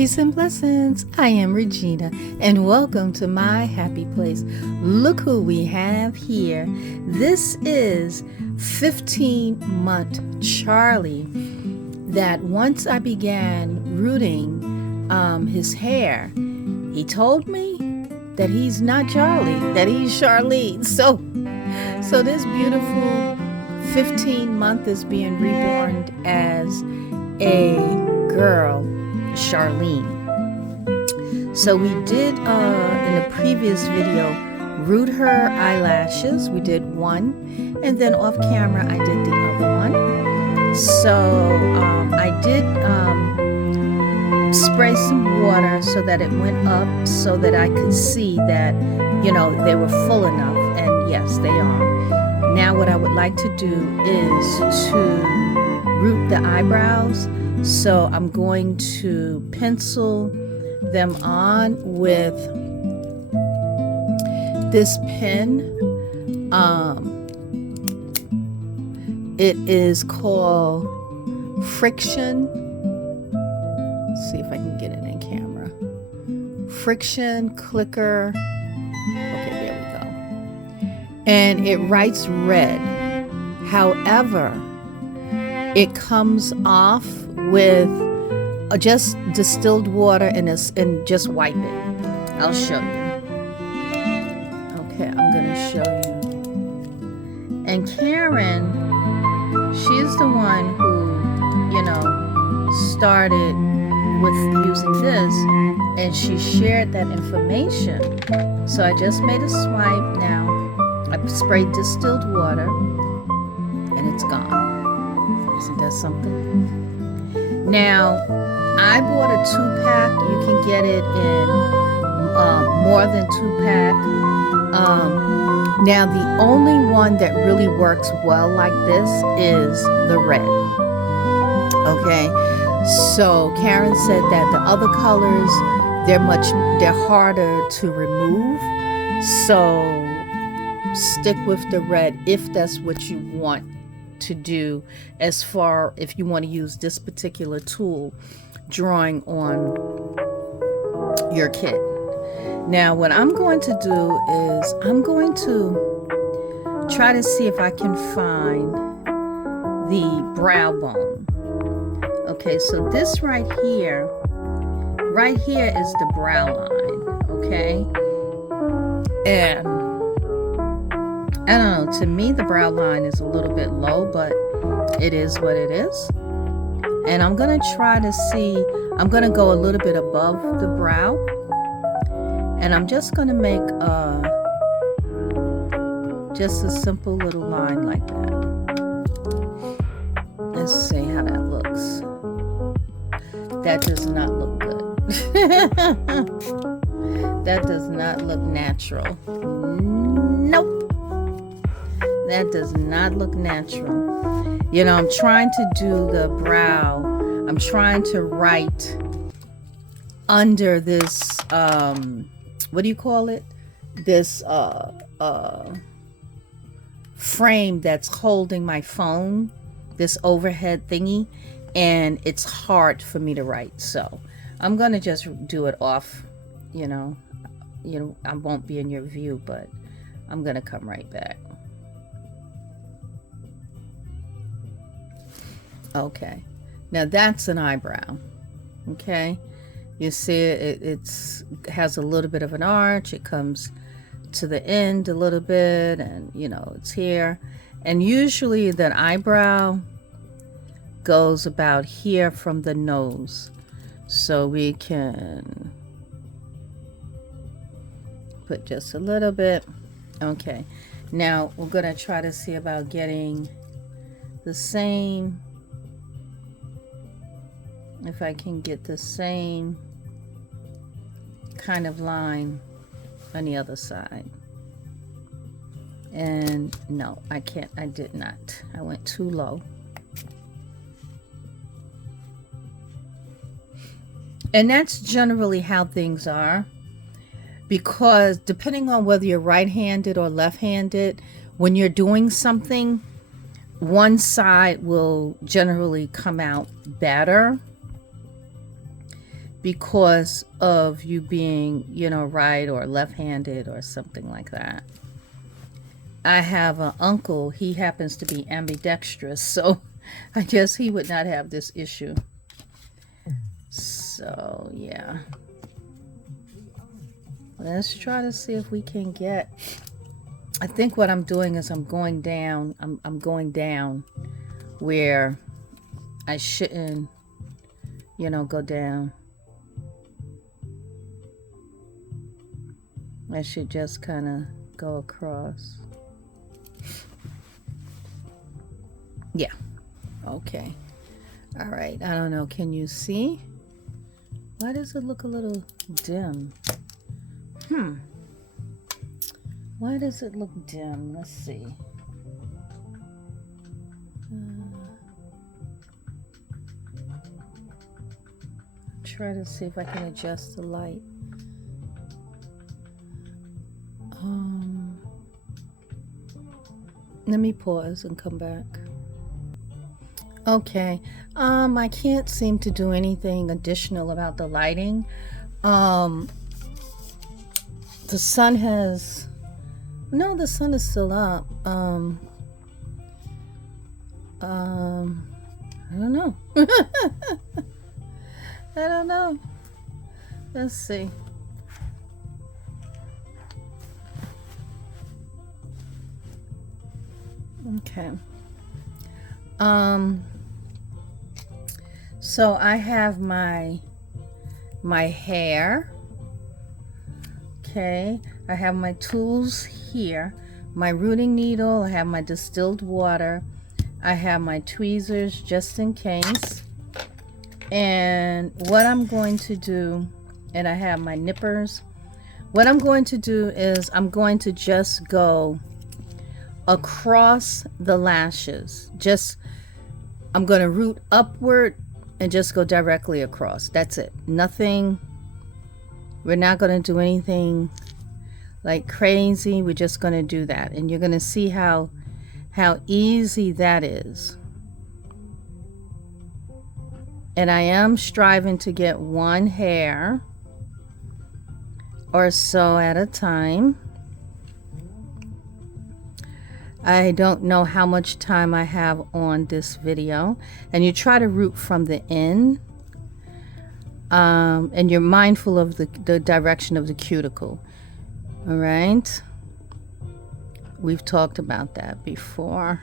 Peace and blessings. I am Regina and welcome to my happy place. Look who we have here. This is 15-month Charlie that once I began rooting his hair, he told me that he's not Charlie, that he's Charlene. So this beautiful 15-month is being reborn as a girl, Charlene. So we did in the previous video root her eyelashes. We did one, and then off camera I did the other one. So I did spray some water so that it went up so that I could see that, you know, they were full enough, and yes, they are. Now what I would like to do is to root the eyebrows. So I'm going to pencil them on with this pen. It is called Friction. Let's see if I can get it in camera. Friction Clicker. Okay, there we go. And it writes red. However, it comes off with just distilled water and just wipe it. I'll show you. Okay, I'm gonna show you. And Karen, she's the one who, you know, started with using this, and she shared that information. So I just made a swipe now. I sprayed distilled water and it's gone. Isn't that something? Now, I bought a 2-pack. You can get it in more than 2-pack. Now, the only one that really works well like this is the red. Okay, so Karen said that the other colors, they're harder to remove. So stick with the red if that's what you want to do, as far if you want to use this particular tool drawing on your kit. Now what I'm going to do is I'm going to try to see if I can find the brow bone. Okay, so this right here is the brow line. Okay, and I don't know, to me the brow line is a little bit low, but it is what it is. And I'm gonna try to see, I'm gonna go a little bit above the brow, and I'm just gonna make just a simple little line like that. Let's see how that looks. That does not look good. That does not look natural. Nope. That does not look natural. You know, I'm trying to do the brow. I'm trying to write under this, what do you call it? This frame that's holding my phone, this overhead thingy, and it's hard for me to write. So I'm going to just do it off, you know, I won't be in your view, but I'm going to come right back. Okay, now that's an eyebrow. Okay, you see it has a little bit of an arch. It comes to the end a little bit, and you know, it's here. And usually that eyebrow goes about here from the nose, so we can put just a little bit. Okay, now we're gonna try to see about getting the same, if I can get the same kind of line on the other side. And no, I can't. I did not. I went too low. And that's generally how things are, because depending on whether you're right-handed or left-handed, when you're doing something, one side will generally come out better because of you being, you know, right or left-handed or something like that. I have an uncle, he happens to be ambidextrous, so I guess he would not have this issue. So, yeah. Let's try to see if we can get... I think what I'm doing is I'm going down. I'm going down where I shouldn't, you know, go down. I should just kind of go across. Yeah. Okay. All right. I don't know. Can you see? Why does it look a little dim? Why does it look dim? Let's see. Try to see if I can adjust the light. Let me pause and come back. Okay. I can't seem to do anything additional about the lighting. The sun has... No, the sun is still up. I don't know. I don't know. Let's see. Okay. So I have my hair. Okay. I have my tools here. My rooting needle. I have my distilled water. I have my tweezers just in case. And what I'm going to do, and I have my nippers. What I'm going to do is I'm going to just go across the lashes. I'm going to root upward and just go directly across. That's it. Nothing. We're not going to do anything like crazy. We're just going to do that. And you're going to see how easy that is. And I am striving to get one hair or so at a time. I don't know how much time I have on this video. And you try to root from the end. And you're mindful of the direction of the cuticle. All right. We've talked about that before.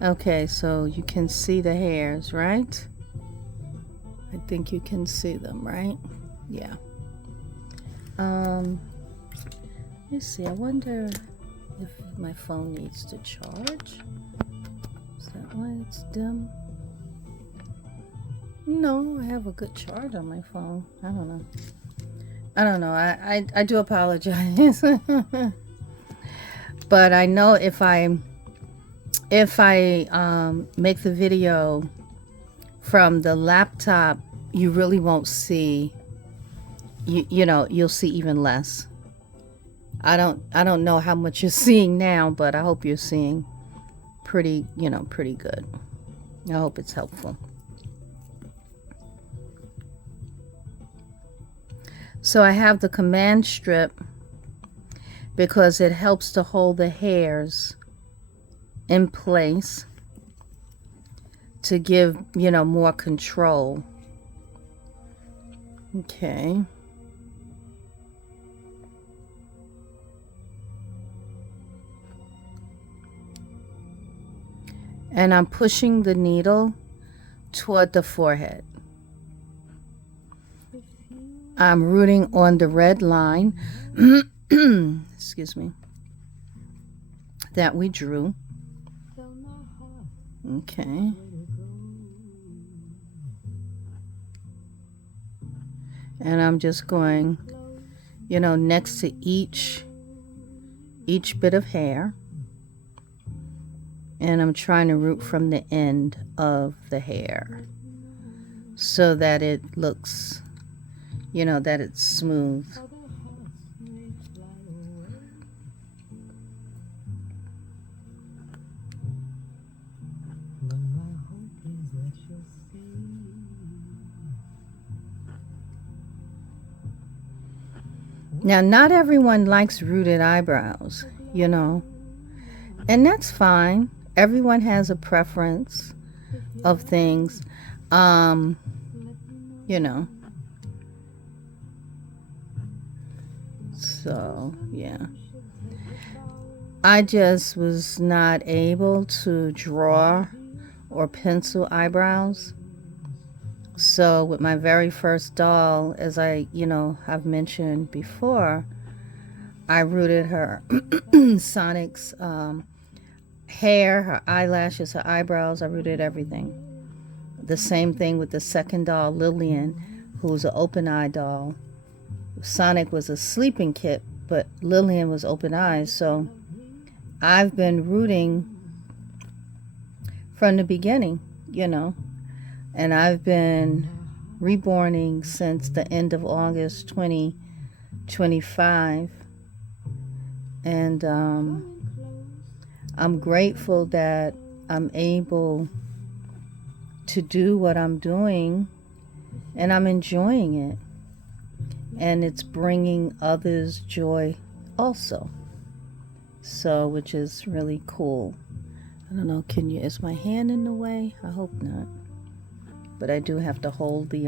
Okay, so you can see the hairs, right? I think you can see them, right? Yeah. Let's see. I wonder if my phone needs to charge. Is that why it's dim? No, I have a good charge on my phone. I don't know. I don't know. I do apologize. But I know if I make the video from the laptop, you really won't see. You know, you'll see even less. I don't know how much you're seeing now, but I hope you're seeing pretty good. I hope it's helpful. So I have the command strip because it helps to hold the hairs in place to give, more control. Okay. And I'm pushing the needle toward the forehead. I'm rooting on the red line, excuse me, that we drew. Okay. And I'm just going, next to each bit of hair. And I'm trying to root from the end of the hair so that it looks, that it's smooth. Now, not everyone likes rooted eyebrows, you know, and that's fine. Everyone has a preference of things, you know. So, yeah. I just was not able to draw or pencil eyebrows. So with my very first doll, as I, have mentioned before, I rooted her Sonic's hair, her eyelashes, her eyebrows. I rooted everything. The same thing with the second doll, Lillian, who's an open eye doll. Sonic was a sleeping kit, but Lillian was open eyes. So I've been rooting from the beginning, and I've been reborning since the end of August 2025. And I'm grateful that I'm able to do what I'm doing, and I'm enjoying it. And it's bringing others joy also. So, which is really cool. I don't know, is my hand in the way? I hope not. But I do have to hold the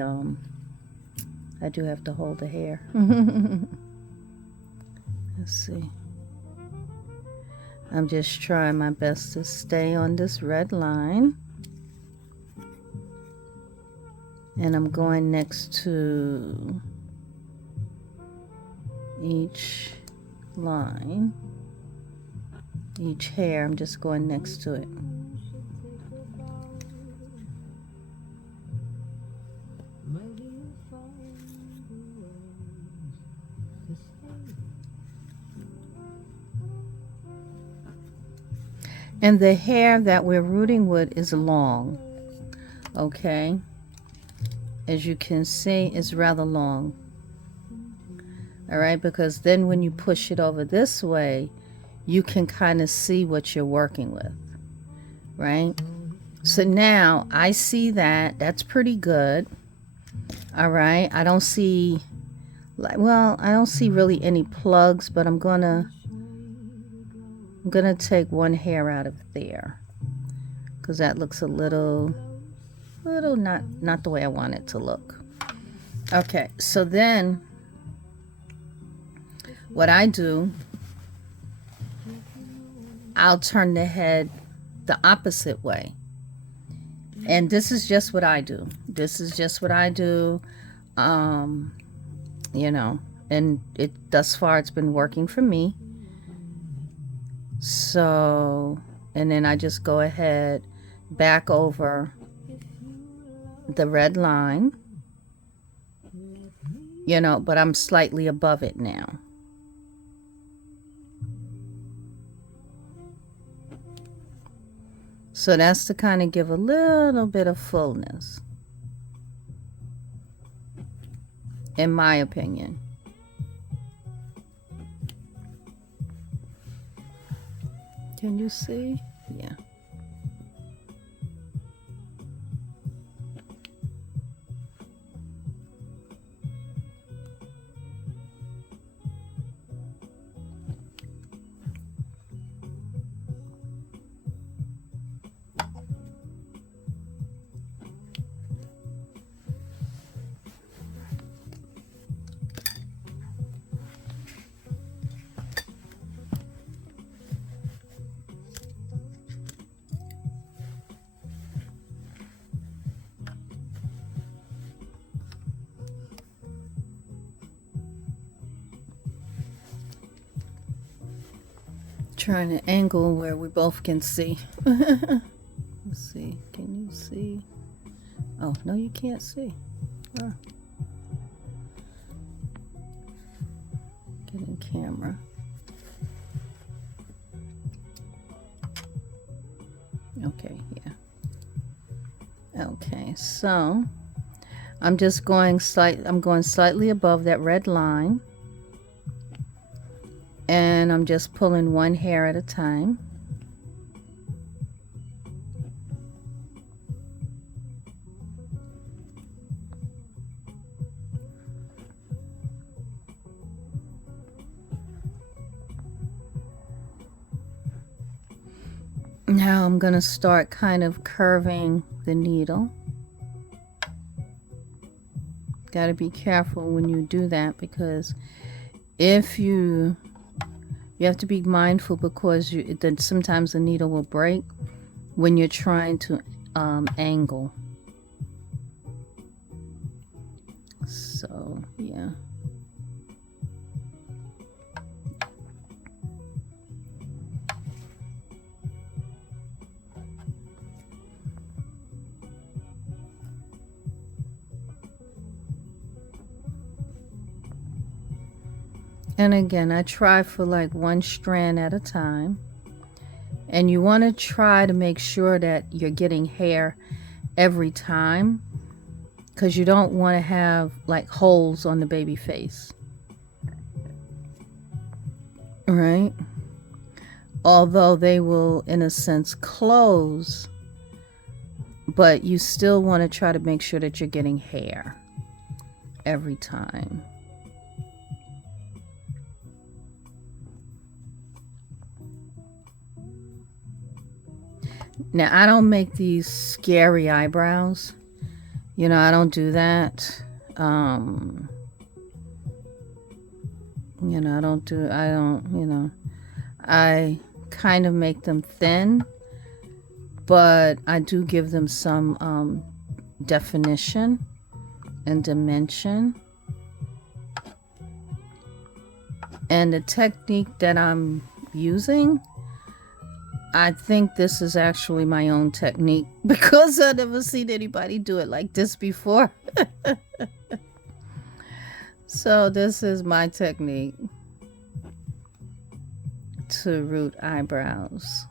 hair. Let's see. I'm just trying my best to stay on this red line. And I'm going next to each line, each hair. I'm just going next to it. And the hair that we're rooting with is long, okay? As you can see, it's rather long. All right, because then when you push it over this way, you can kind of see what you're working with, right? So now I see that. That's pretty good. All right, I don't see, I don't see really any plugs, but I'm gonna take one hair out of there because that looks a little not the way I want it to look. Okay, so then what I do, I'll turn the head the opposite way. And this is just what I do. And thus far it's been working for me. So, and then I just go ahead, back over the red line, but I'm slightly above it now. So that's to kind of give a little bit of fullness, in my opinion. Can you see? Yeah. Trying to angle where we both can see. Let's see. Can you see? Oh, no, you can't see. Oh. Get in camera. Okay, yeah. Okay, so I'm just going slightly above that red line. And I'm just pulling one hair at a time. Now I'm gonna start kind of curving the needle. Got to be careful when you do that, because if you have to be mindful, because sometimes the needle will break when you're trying to angle. So yeah. And again, I try for like one strand at a time. And you want to try to make sure that you're getting hair every time, because you don't want to have like holes on the baby face. Right? Although they will, in a sense, close, but you still want to try to make sure that you're getting hair every time. Now, I don't make these scary eyebrows. You know, I don't do that. You know, I kind of make them thin, but I do give them some definition and dimension. And the technique that I'm using, I think this is actually my own technique, because I've never seen anybody do it like this before. So this is my technique to root eyebrows.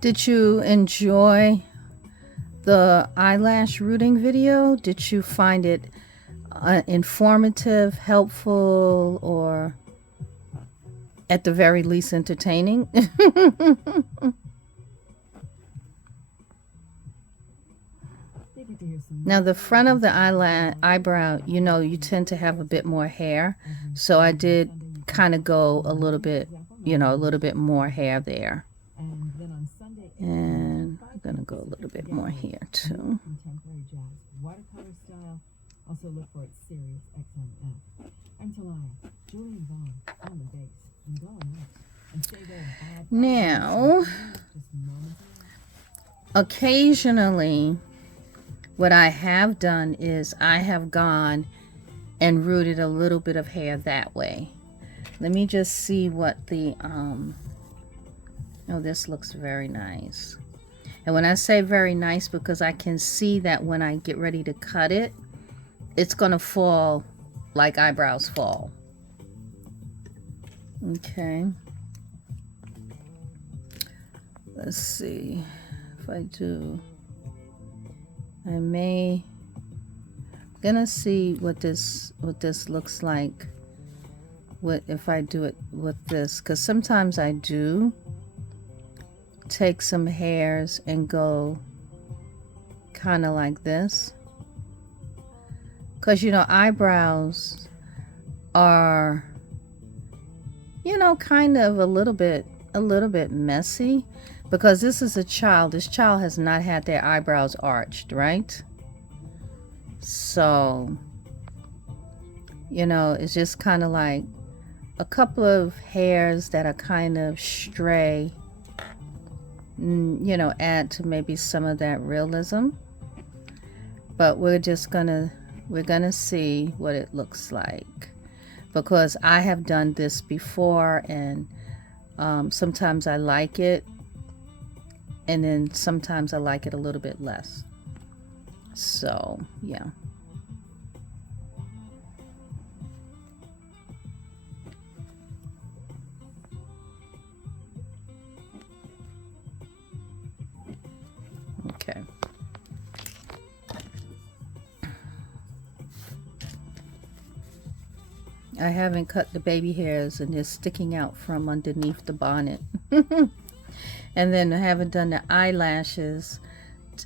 Did you enjoy the eyelash rooting video? Did you find it informative, helpful, or at the very least entertaining? Now the front of the eyebrow, you know, you tend to have a bit more hair. So I did kind of go a little bit, you know, a little bit more hair there. And I'm going to go a little bit more here too. Contemporary jazz, watercolor style. Also look for its serious XMF. I'm Talaya, Julian Vaughn on the bass, and going up. And stay there. Now, occasionally, what I have done is I have gone and rooted a little bit of hair that way. Let me just see what the oh, this looks very nice. And when I say very nice, because I can see that when I get ready to cut it, it's gonna fall like eyebrows fall. Okay. Let's see if I do. I'm gonna see what this looks like. What if I do it with this? Because sometimes I do take some hairs and go kind of like this, because you know eyebrows are, you know, kind of a little bit messy, because this is a child. This child has not had their eyebrows arched, right? So, you know, it's just kind of like a couple of hairs that are kind of stray, you know, add to maybe some of that realism. But we're gonna see what it looks like, because I have done this before, and sometimes I like it, and then sometimes I like it a little bit less. So yeah. I haven't cut the baby hairs and they're sticking out from underneath the bonnet. And then I haven't done the eyelashes,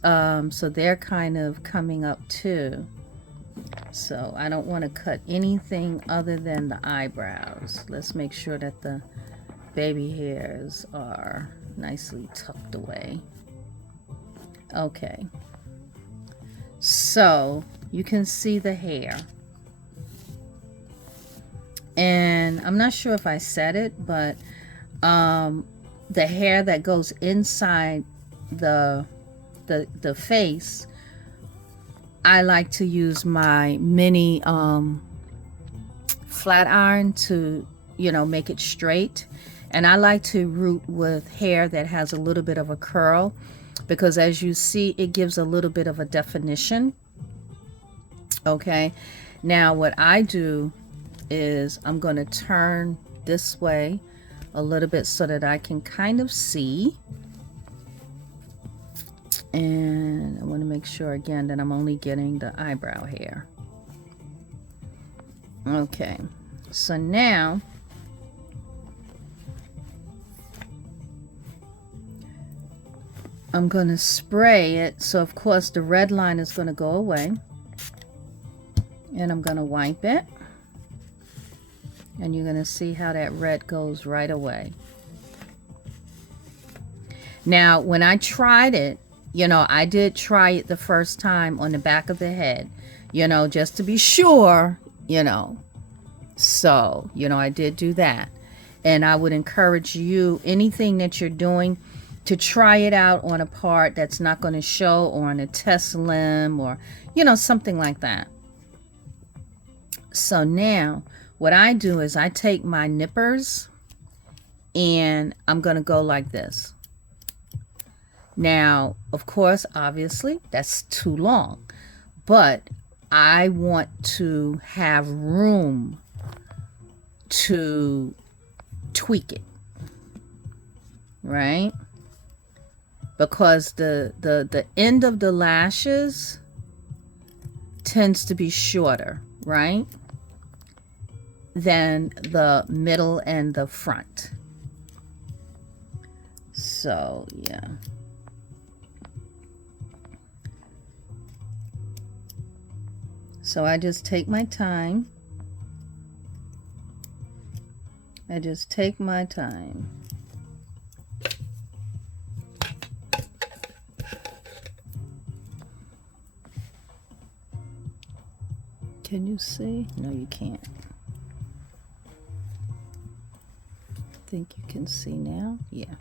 so they're kind of coming up too. So I don't want to cut anything other than the eyebrows. Let's make sure that the baby hairs are nicely tucked away. Okay, so you can see the hair. And I'm not sure if I said it, but the hair that goes inside the face, I like to use my mini flat iron to, you know, make it straight. And I like to root with hair that has a little bit of a curl, because as you see, it gives a little bit of a definition. Okay, now what I do is I'm going to turn this way a little bit so that I can kind of see. And I want to make sure again that I'm only getting the eyebrow hair. Okay, so now I'm going to spray it. So of course the red line is going to go away. And I'm going to wipe it. And you're going to see how that red goes right away. Now, when I tried it, you know, I did try it the first time on the back of the head, you know, just to be sure, you know. So, you know, I did do that. And I would encourage you, anything that you're doing, to try it out on a part that's not going to show, or on a test limb, or, you know, something like that. So now what I do is I take my nippers and I'm going to go like this. Now, of course, obviously, that's too long, but I want to have room to tweak it, right? Because the end of the lashes tends to be shorter, right, than the middle and the front. So yeah, so I just take my time. I just take my time. Can you see? No, you can't. Think you can see now? Yeah.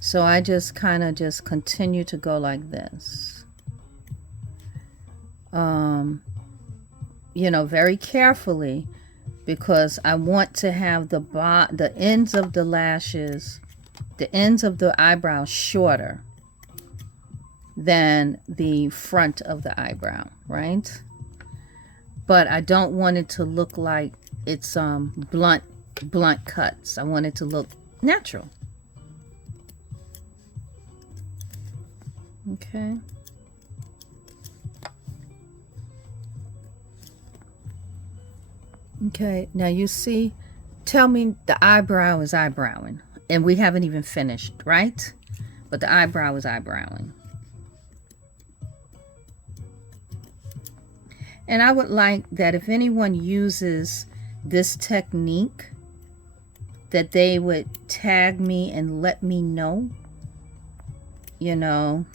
So I just kind of just continue to go like this. You know, very carefully, because I want to have the ends of the lashes, the ends of the eyebrows shorter than the front of the eyebrow, right? But I don't want it to look like it's blunt cuts. I want it to look natural. Okay. Okay, now you see, tell me the eyebrow is eyebrowing, and we haven't even finished, right? But the eyebrow is eyebrowing. And I would like that if anyone uses this technique, that they would tag me and let me know, you know,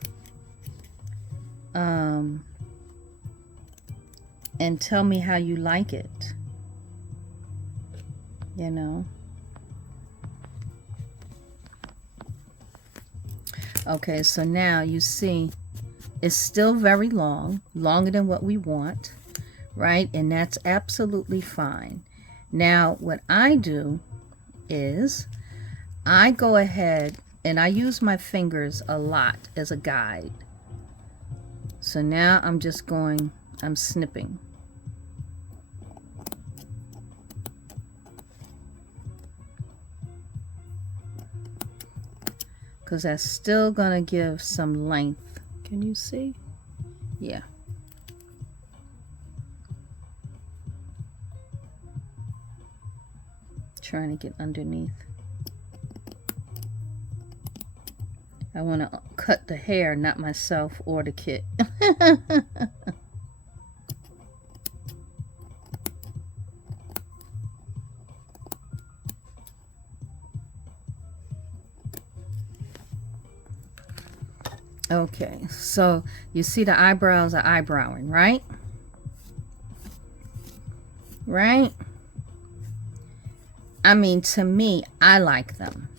and tell me how you like it, you know. Okay, so now you see it's still very long, longer than what we want, right? And that's absolutely fine. Now what I do is I go ahead and I use my fingers a lot as a guide. So now I'm just going, I'm snipping. Because that's still gonna give some length. Can you see? Yeah. trying to get underneath. I want to cut the hair, not myself or the kit. Okay, so you see the eyebrows are eyebrowing, right? Right? I mean, to me, I like them.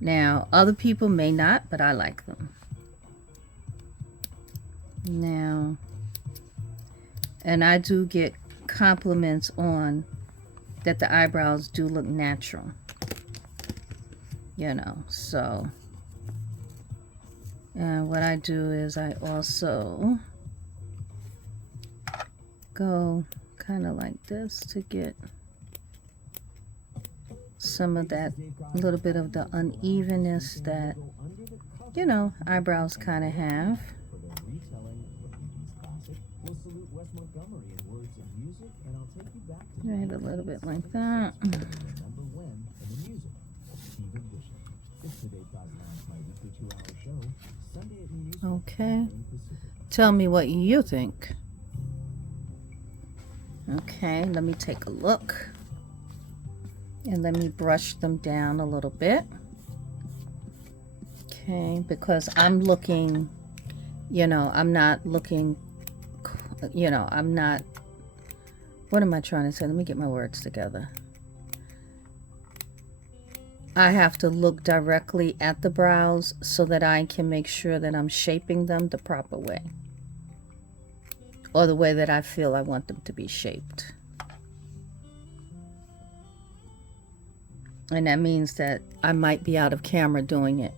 Now, other people may not, but I like them. Now, and I do get compliments on that the eyebrows do look natural. You know, so what I do is I also go kind of like this to get some of that little bit of the unevenness that, you know, eyebrows kind of have. Right, a little bit like that. Okay, tell me what you think. Okay, let me take a look. And let me brush them down a little bit. Okay, because I'm looking, you know, I'm not looking, you know, I'm not, what am I trying to say? Let me get my words together. I have to look directly at the brows so that I can make sure that I'm shaping them the proper way. Or the way that I feel I want them to be shaped. And that means that I might be out of camera doing it.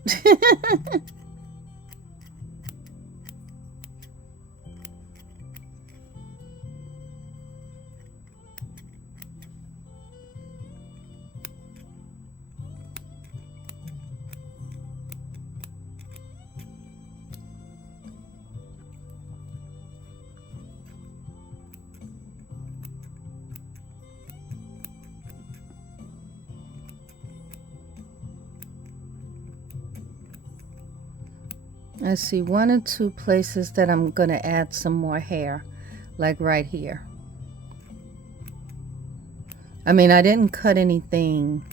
I see one or two places that I'm going to add some more hair, like right here. I mean, I didn't cut anything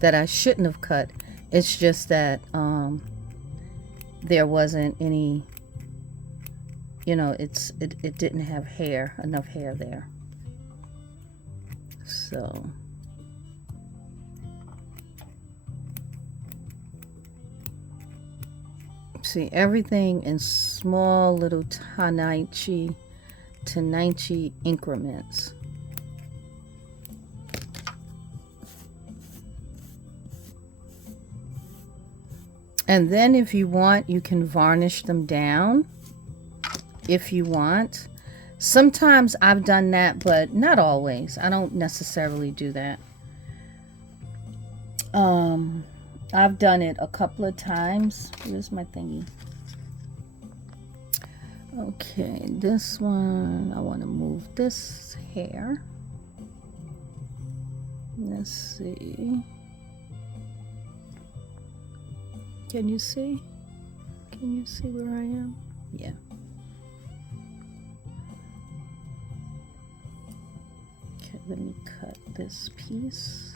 that I shouldn't have cut. It's just that there wasn't any, you know, it didn't have hair, enough hair there. So see, everything in small little tiny increments. And then if you want, you can varnish them down if you want. Sometimes I've done that, but not always. I don't necessarily do that. I've done it a couple of times. Where's my thingy? Okay, this one, I want to move this hair. Let's see. Can you see? Can you see where I am? Yeah. Okay, let me cut this piece.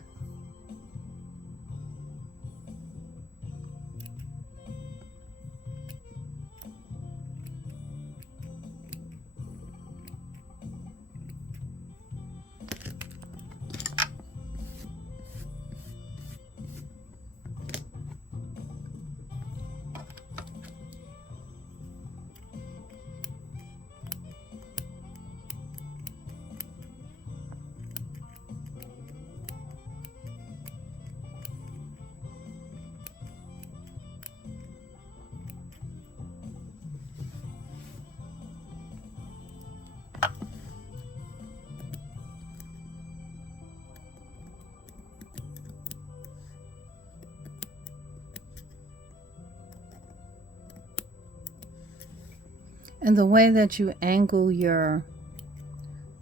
And the way that you angle your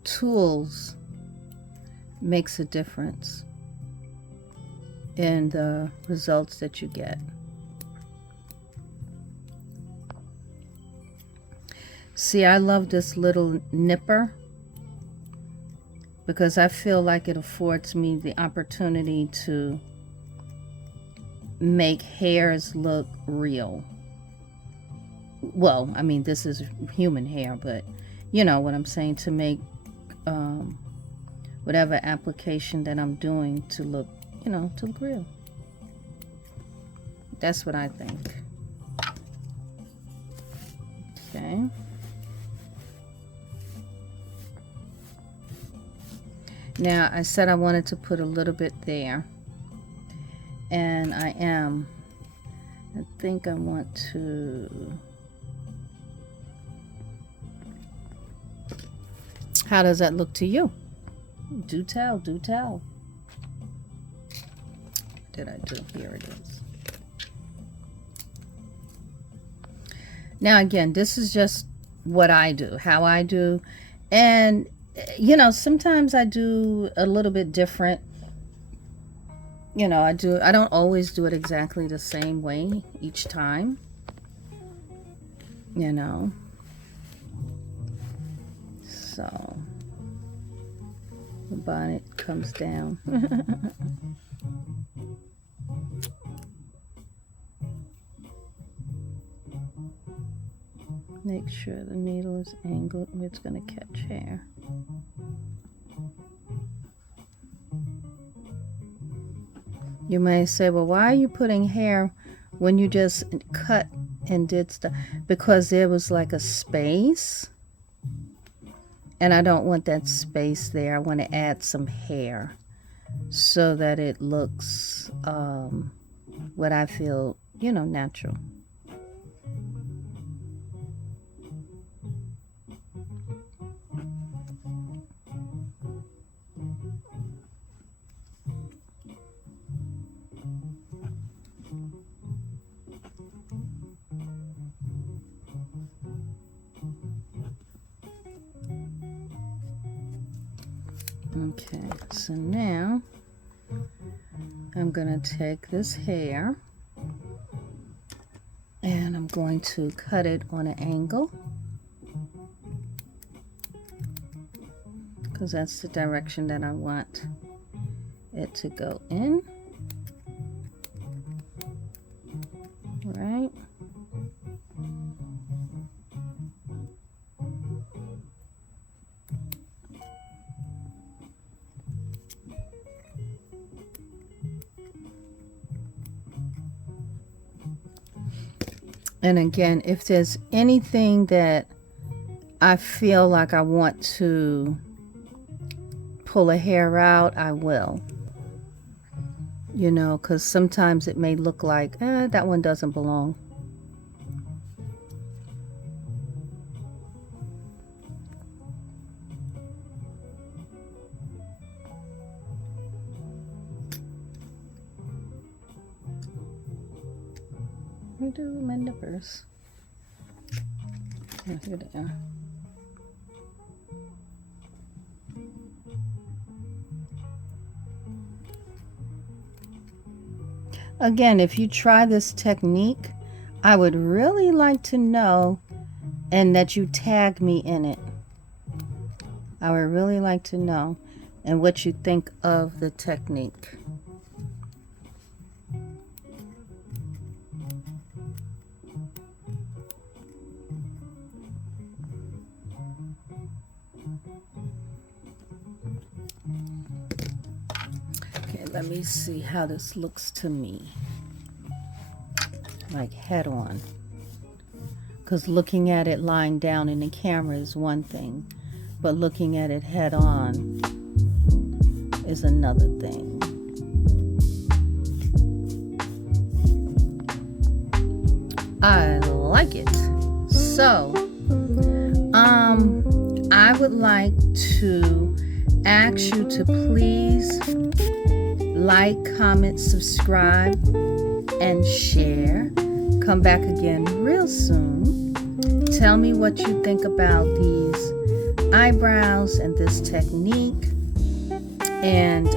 tools makes a difference. in the results that you get. See, I love this little nipper because I feel like it affords me the opportunity to make hairs look real. Well, I mean, this is human hair, but you know what I'm saying, to make whatever application that I'm doing to look, you know, to look real. That's what I think. Okay. Now, I said I wanted to put a little bit there, and I think I want to, how does that look to you? Do tell, do tell. What did I do? Here it is. Now, again, this is just what I do, how I do, and you know, sometimes I do a little bit different. You know, I don't always do it exactly the same way each time. You know. So the bonnet comes down. Make sure the needle is angled where it's going to catch hair. You may say, well, why are you putting hair when you just cut and did stuff? Because there was like a space, and I don't want that space there. I want to add some hair so that it looks what I feel, you know, natural. Okay, so now I'm going to take this hair and I'm going to cut it on an angle because that's the direction that I want it to go in. Right? And again, if there's anything that I feel like I want to pull a hair out, I will. You know, because sometimes it may look like, that one doesn't belong. Where do my nippers? Oh, here they are. Again, if you try this technique, I would really like to know, and that you tag me in it. I would really like to know and what you think of the technique. Let me see how this looks to me, like head on, because looking at it lying down in the camera is one thing, but looking at it head on is another thing. I like it. So I would like to ask you to please like, comment, subscribe, and share. Come back again real soon. Tell me what you think about these eyebrows and this technique, and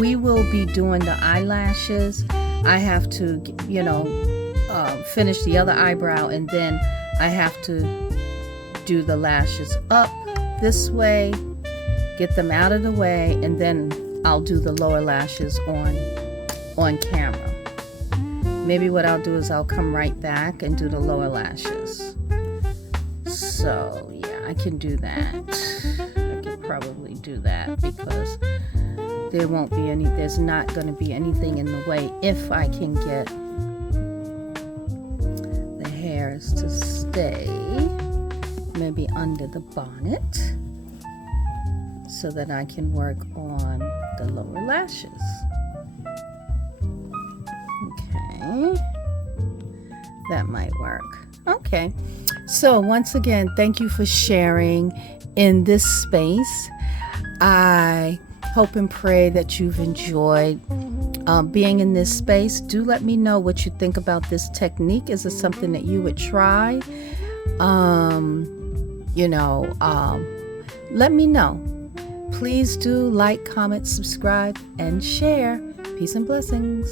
we will be doing the eyelashes. I have to, you know, finish the other eyebrow, and then I have to do the lashes up this way, get them out of the way, and then I'll do the lower lashes on camera. Maybe what I'll do is I'll come right back and do the lower lashes. So yeah, I can do that. I could probably do that because there's not going to be anything in the way if I can get the hairs to stay maybe under the bonnet so that I can work on the lower lashes. Okay, that might work. Okay, so once again, thank you for sharing in this space. I hope and pray that you've enjoyed being in this space. Do let me know what you think about this technique. Is it something that you would try? Let me know. Please do like, comment, subscribe, and share. Peace and blessings.